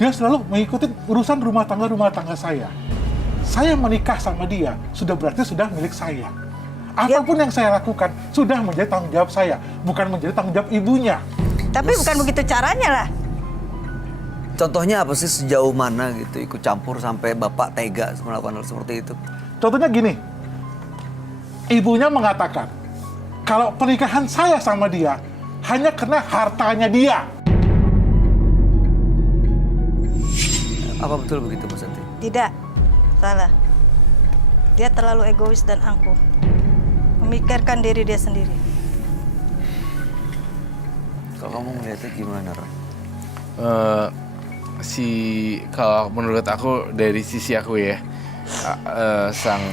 Dia selalu mengikuti urusan rumah tangga saya. Saya menikah sama dia, sudah berarti sudah milik saya. Apapun yang saya lakukan, sudah menjadi tanggung jawab saya, bukan menjadi tanggung jawab ibunya. Tapi bukan begitu caranya lah. Contohnya apa sih, sejauh mana gitu ikut campur sampai Bapak tega melakukan hal seperti itu? Contohnya gini, ibunya mengatakan, kalau pernikahan saya sama dia, hanya karena hartanya dia. Apa betul begitu, Mas Santi? Tidak, salah. Dia terlalu egois dan angkuh. Memikirkan diri dia sendiri. Kalau kamu melihatnya gimana, Roy? Kalau menurut aku dari sisi aku ya, sang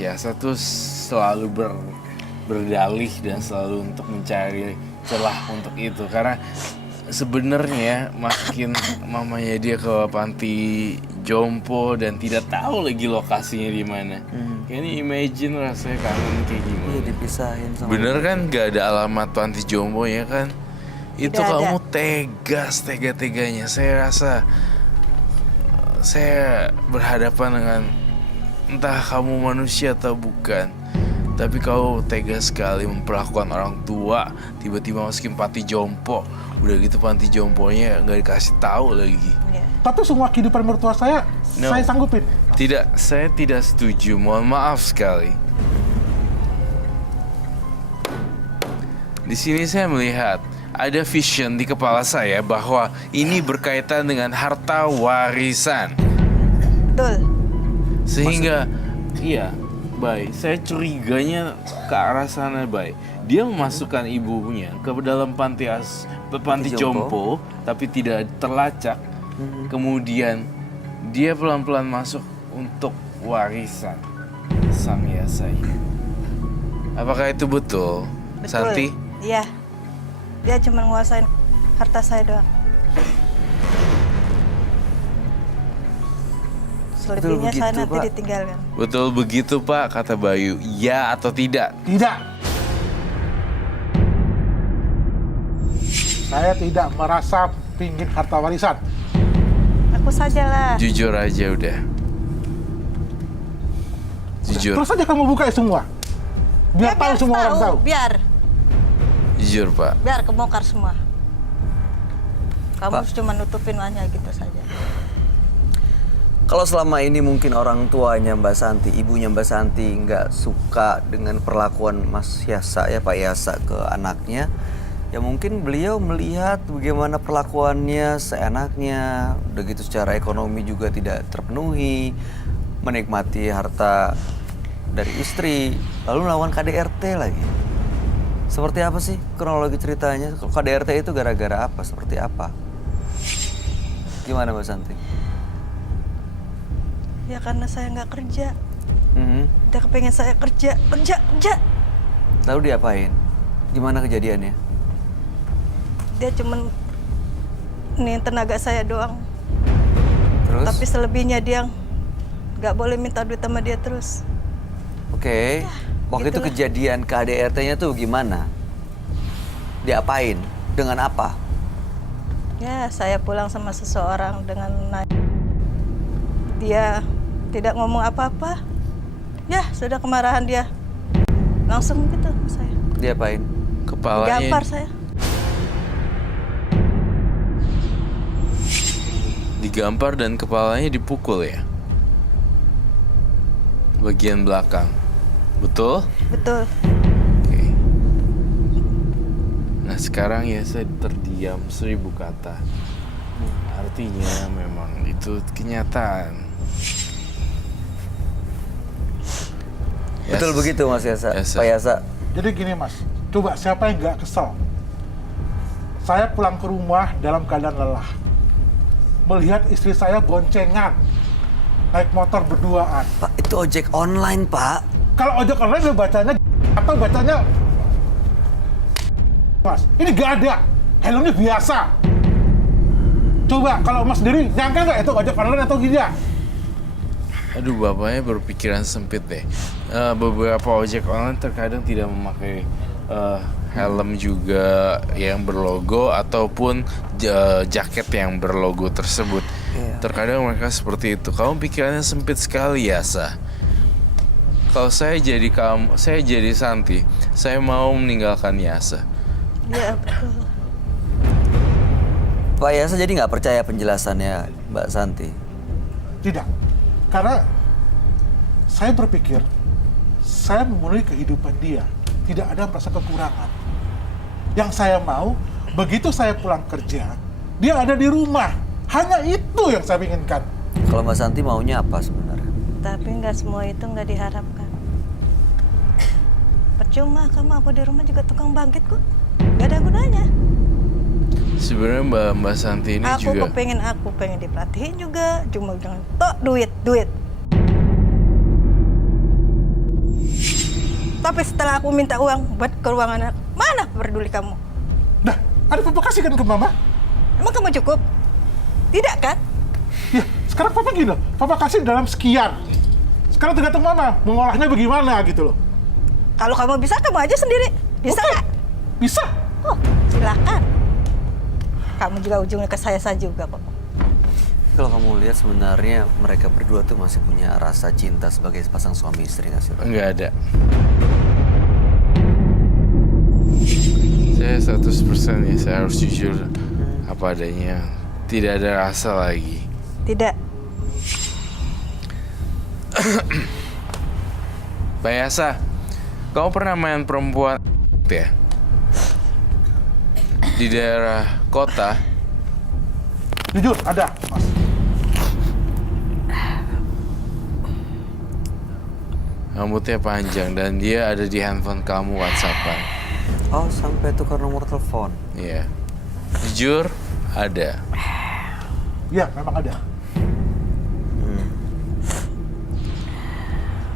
Yasa tuh selalu berdalih dan selalu untuk mencari celah untuk itu, karena sebenarnya masukin mamanya dia ke panti jompo dan tidak tahu lagi lokasinya di mana. Kayaknya imagine rasanya kangen kayak gimana. Iya, dipisahin sama... Bener kan gak ada alamat panti jompo ya kan? Itu Tidak kamu ada. tegas, tega-teganya. Saya rasa saya berhadapan dengan entah kamu manusia atau bukan, tapi kau tega sekali memperlakukan orang tua, tiba-tiba masukin panti jompo. Udah gitu panti jomponya nggak dikasih tahu lagi. Ya. Tapi semua kehidupan mertua saya sanggupin. Tidak, saya tidak setuju. Mohon maaf sekali. Di sini saya melihat ada vision di kepala saya bahwa ini berkaitan dengan harta warisan. Betul. Sehingga, iya, Bay, saya curiganya ke arah sana, Bay. Dia memasukkan ibunya ke dalam panti jompo, tapi tidak terlacak. Kemudian dia pelan-pelan masuk untuk warisan sang Yasa ini. Apakah itu betul, Betul. Santi? Iya. Dia cuma menguasain harta saya doang. Selebihnya saya begitu, nanti Pak? ditinggalkan. Betul begitu, Pak, kata Bayu. Ya atau tidak? Tidak. Saya tidak merasa pingin harta warisan. Aku sajalah. Jujur aja udah. Jujur. Terus aja kamu buka semua. Biar tahu semua orang tahu. Biar Jujur, Pak. kebongkar semua. Kamu Pak. cuma nutupin hanya gitu saja. Kalau selama ini mungkin orang tuanya Mbak Santi, ibunya Mbak Santi nggak suka dengan perlakuan Mas Yasa, ya Pak Yasa ke anaknya, ya mungkin beliau melihat bagaimana perlakuannya seenaknya, udah gitu secara ekonomi juga tidak terpenuhi, menikmati harta dari istri, lalu melakukan KDRT lagi. Seperti apa sih kronologi ceritanya? Kalau KDRT itu gara-gara apa? Seperti apa? Gimana Mbak Santi? Ya karena saya nggak kerja. Mhm. Dia kepengen saya kerja. Lalu diapain? Gimana kejadiannya? Dia cuman nih tenaga saya doang. Terus? Tapi selebihnya dia nggak boleh minta duit sama dia terus. Oke. Waktu itu gitulah. kejadian KDRT-nya tuh gimana? Diapain? Dengan apa? Ya saya pulang sama seseorang dengan dia tidak ngomong apa-apa. Ya sudah kemarahan dia. Langsung gitu saya. Diapain? Kepalanya Gampar saya. digampar dan kepalanya dipukul ya. Bagian belakang. Betul? Betul. Oke. Nah sekarang ya saya terdiam 1000 kata. Artinya memang itu kenyataan. Betul begitu Mas Yasa? Yasa. Pak Yasa? Jadi gini Mas, coba siapa yang nggak kesel? Saya pulang ke rumah dalam keadaan lelah. Melihat istri saya boncengan, naik motor berduaan. Pak, itu ojek online, Pak. Kalau ojek online dia bacanya atau bacanya Mas, ini nggak ada. Helmnya biasa. Coba kalau Mas sendiri nyangka nggak itu ojek online atau tidak? Aduh, bapaknya berpikiran sempit deh. Beberapa ojek online terkadang tidak memakai helm juga yang berlogo ataupun jaket yang berlogo tersebut. Iya. Terkadang mereka seperti itu. Kamu pikirannya sempit sekali, Yasa. Kalau saya jadi Santi, saya mau meninggalkan Yasa. Iya betul. Pak Yasa jadi nggak percaya penjelasannya Mbak Santi? Tidak. Karena saya berpikir saya memenuhi kehidupan dia. Tidak ada merasa kekurangan. Yang saya mau, begitu saya pulang kerja, dia ada di rumah. Hanya itu yang saya inginkan. Kalau Mbak Santi maunya apa sebenarnya? Tapi nggak semua itu nggak diharapkan. Percuma kamu aku di rumah juga tukang bangkit kok. Nggak ada gunanya. Sebenarnya Mbak Santi ini Aku juga pengen diperhatiin juga. Cuma jangan tok duit. Tapi setelah aku minta uang buat ke ruangan anak, mana peduli kamu? Nah, ada papa kasih kan ke mama? Emang kamu cukup? Tidak kan? Ya, sekarang papa gini loh. Papa kasih dalam sekian. Sekarang tergantung mama mengolahnya bagaimana gitu loh. Kalau kamu bisa, kamu aja sendiri. Bisa Oke. nggak? Bisa. Oh, silakan. Kamu juga ujungnya ke saya juga kok. Kalau kamu lihat sebenarnya mereka berdua tuh masih punya rasa cinta sebagai pasang suami istri nggak sih, Roy? nggak ada. Saya 100% ya, saya harus jujur apa adanya. Tidak ada rasa lagi. Tidak. Mbak Yasa, kamu pernah main perempuan ya? Di daerah kota? Jujur, ada, Mas. Rambutnya panjang dan dia ada di handphone kamu WhatsAppan. Oh, sampai tukar nomor telepon. Iya. Jujur, ada. Ya, memang ada.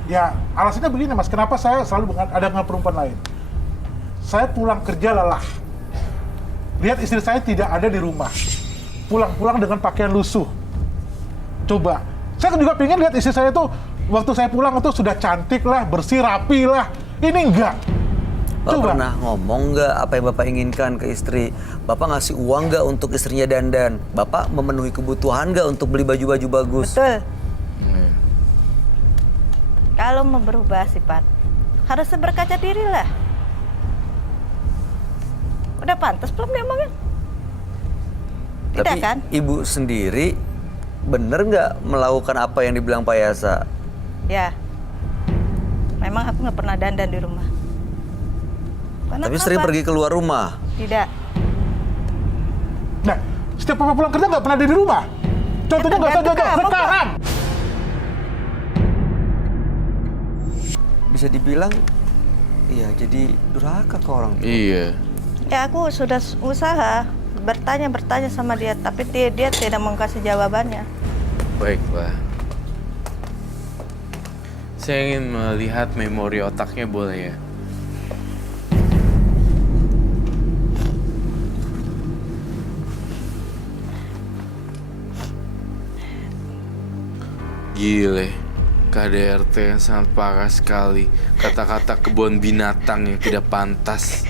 Ya, alasannya begini, Mas. Kenapa saya selalu ada dengan perempuan lain? Saya pulang kerja lelah. Lihat istri saya tidak ada di rumah. Pulang-pulang dengan pakaian lusuh. Coba. Saya juga pengen lihat istri saya tuh, waktu saya pulang itu sudah cantik lah, bersih, rapi lah. Ini enggak. Bapak Coba. pernah ngomong nggak apa yang Bapak inginkan ke istri? Bapak ngasih uang nggak untuk istrinya dandan? Bapak memenuhi kebutuhan nggak untuk beli baju-baju bagus? Betul. Hmm. Kalau mau berubah sifat, harus berkaca diri lah. Udah pantas belum dia omongin? Tidak Tapi kan? Ibu sendiri bener nggak melakukan apa yang dibilang Pak Yasa? Ya. Memang aku nggak pernah dandan di rumah. Karena Tapi sering apa? pergi keluar rumah. Tidak. Nah, setiap papa pulang kerja nggak pernah ada di rumah. Contohnya nggak usah tergantung jauh-jauh. kamu, Pak. Sekarang. Bisa dibilang, iya jadi durhaka ke orang tua. Iya. Ya aku sudah usaha bertanya sama dia, tapi dia tidak mau kasih jawabannya. Baiklah. Saya ingin melihat memori otaknya, boleh ya? Gile, KDRT yang sangat parah sekali. Kata-kata kebun binatang yang tidak pantas.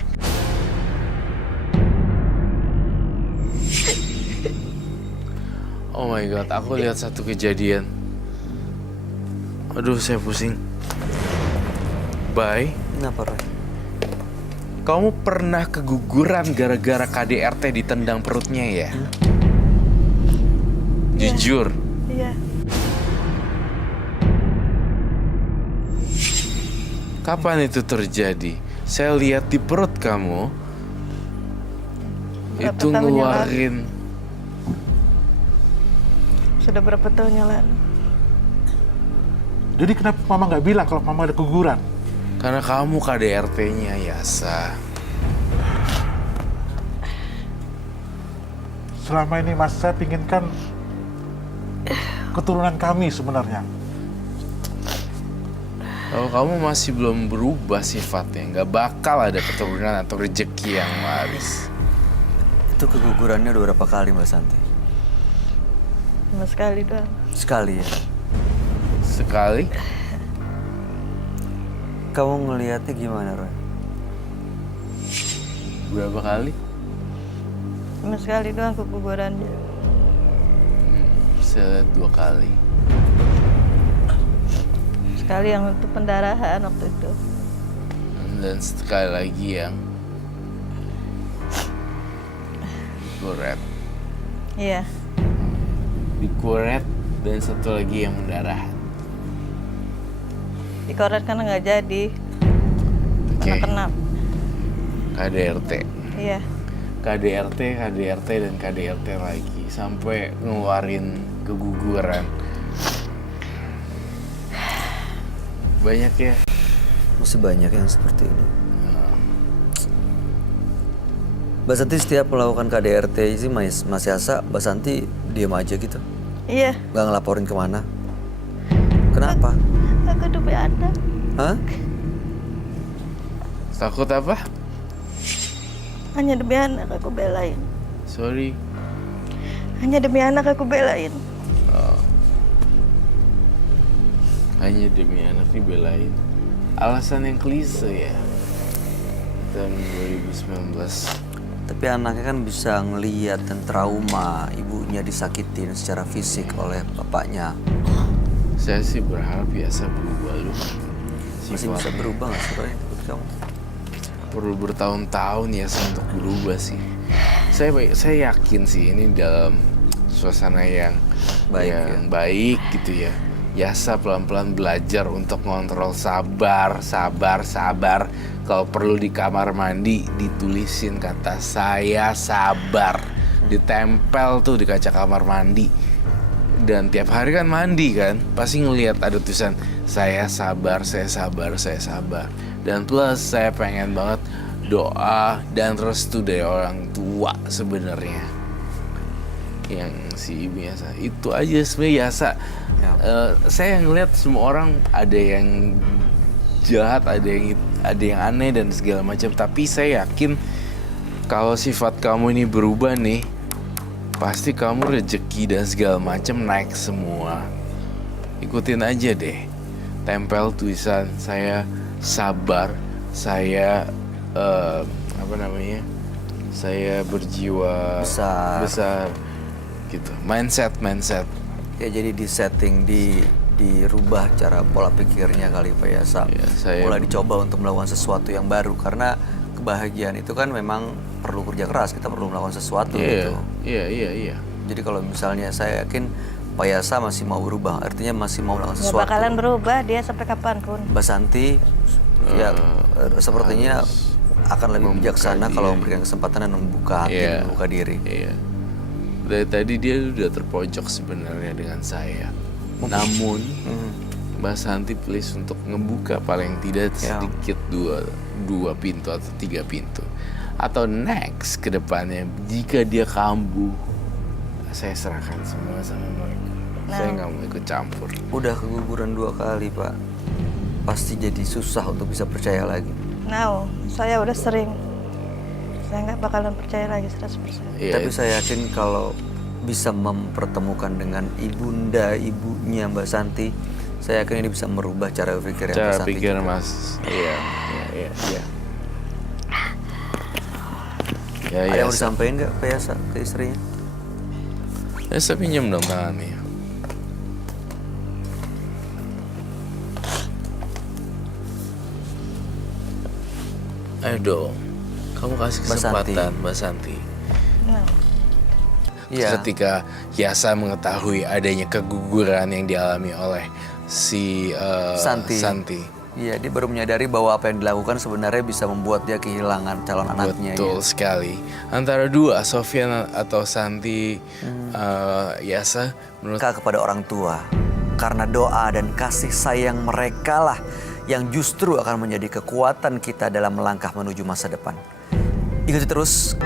Oh my god, aku lihat satu kejadian. Aduh, saya pusing. Bye. Kenapa, Roy? Kamu pernah keguguran gara-gara KDRT ditendang perutnya ya? Jujur. Iya. Kapan itu terjadi? Saya lihat di perut kamu Berapa itu tahun yang ngeluarin. Sudah berapa tahun yang lalu? Jadi kenapa mama nggak bilang kalau mama ada keguguran? Karena kamu KDRT-nya, Yasa. Selama ini Mas, saya pinginkan keturunan kami sebenarnya. Kalau kamu masih belum berubah sifatnya, nggak bakal ada keturunan atau rezeki yang waris. Itu kegugurannya udah berapa kali, Mbak Santi? Cuma sekali doang. Sekali ya? Sekali? Kamu ngelihatnya gimana, Roy? Berapa kali? Cuma sekali doang kegugurannya. Saya lihat 2 kali. Sekali yang untuk pendarahan waktu itu. Dan sekali lagi yang kuret. Iya. Dikuret dan satu lagi yang mendarahan. Dikoret karena nggak jadi. Oke. Karena kena. KDRT. Iya. KDRT, KDRT, dan KDRT lagi. Sampai ngeluarin keguguran. Banyak ya. Masih banyak yang seperti ini. Mbak Santi setiap melakukan KDRT sih Mas Yasa, Mbak Santi diam aja gitu, Iya. nggak ngelaporin kemana. Kenapa? Aku demi anak. Hah? Takut apa? Hanya demi anak aku belain. Sorry. Hanya demi anak aku belain. Hanya demi anak dibelain. Alasan yang klise ya. Tahun 2019. Tapi anaknya kan bisa ngeliat dan trauma ibunya disakitin secara fisik oleh bapaknya. Saya sih berharap biasa berubah lu. Masih bisa berubah nggak sih Roy, menurut kamu? Perlu bertahun-tahun ya untuk berubah sih. Saya yakin sih ini dalam suasana yang Baik, baik gitu ya. Yasa pelan-pelan belajar untuk ngontrol sabar. Kalau perlu di kamar mandi ditulisin kata saya sabar. Ditempel tuh di kaca kamar mandi. Dan tiap hari kan mandi kan, pasti ngelihat ada tulisan saya sabar. Dan plus saya pengen banget doa dan restu dari orang tua sebenarnya. Yang si ibu Yasa itu aja sebenarnya. Yasa saya ngelihat semua orang ada yang jahat, ada yang aneh dan segala macam, tapi saya yakin kalau sifat kamu ini berubah nih, pasti kamu rezeki dan segala macam naik semua. Ikutin aja deh, tempel tulisan saya sabar, saya saya berjiwa besar gitu, mindset Ya jadi di setting, dirubah cara pola pikirnya kali Pak Yasa. Ya, Mulai dicoba untuk melakukan sesuatu yang baru, karena kebahagiaan itu kan memang perlu kerja keras, kita perlu melakukan sesuatu gitu. Iya. Jadi kalau misalnya saya yakin Pak Yasa masih mau berubah, artinya masih mau melakukan Nggak sesuatu. bakalan berubah dia sampai kapanpun. Mbak Santi ya sepertinya akan lebih bijaksana kalau memberikan kesempatan dan membuka hati dan membuka diri. Iya. Dari tadi dia udah terpojok sebenarnya dengan saya. Namun Mbak Santi please untuk ngebuka paling tidak sedikit dua pintu atau 3 pintu. Atau next ke depannya jika dia kambuh, saya serahkan semua sama mereka. Saya nggak mau ikut campur. Udah keguguran 2 kali Pak, pasti jadi susah untuk bisa percaya lagi. Nah, saya udah sering. Saya nggak bakalan percaya lagi 100%. Iya, Tapi saya yakin kalau bisa mempertemukan dengan ibunya Mbak Santi, saya yakin ini bisa merubah cara berpikir Mbak cara Santi pikir juga. Mas. Iya. Ada yang mau disampaikan nggak Pak Yasa ke istrinya? Ya, saya pinjam dong tangannya. Ayo dong, kamu kasih Mbak Santi. kesempatan Mbak Santi. Nah, Iya. Ketika Yasa mengetahui adanya keguguran yang dialami oleh si Santi. Iya, dia baru menyadari bahwa apa yang dilakukan sebenarnya bisa membuat dia kehilangan calon anaknya. Betul sekali. Antara dua, Sofyan atau Santi, Yasa, menurut Mereka kepada orang tua, karena doa dan kasih sayang mereka lah yang justru akan menjadi kekuatan kita dalam melangkah menuju masa depan. Ikuti terus